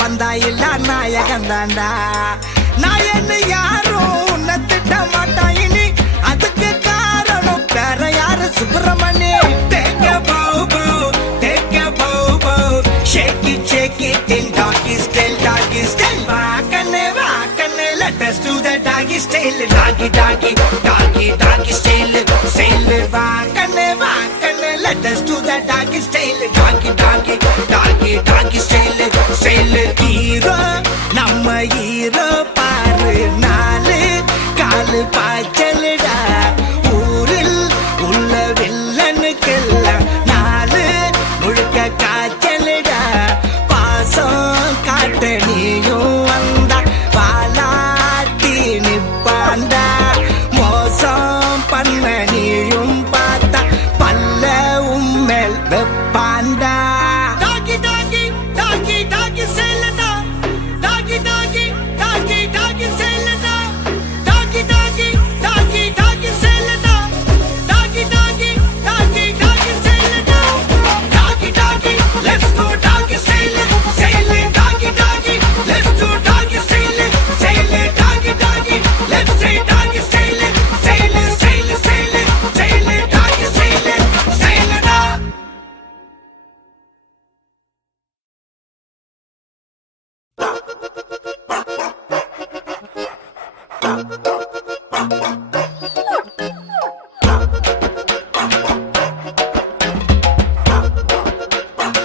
பந்தா இல்ல நாயகந்தாண்டா நாயன்னு யாரும் உன்னை திட்ட மாட்டாயினி அதுக்கு காரணம் வேற யாரு Subramani Take a bow bow, take a bow bow, shake it in doggy style, வாக்கண்ணே let us do the doggy style, doggy style, வாக்கண்ணே let us do the doggy style, doggy style, hero நம்ம ஹீரோ பாரு நாலு காலு பாய்ச்சலுடா ஊரில் உள்ள வில்லனுக்கெல்லாம் நாலு முழுக்க காய்ச்சலுடா பாசம் காட்ட நீயும் வந்தா வாலாட்டி நிப்பாண்டா மோசம் பண்ண நீயும் பார்த்தா பல்ல உம்மேல் வெப்பாண்டா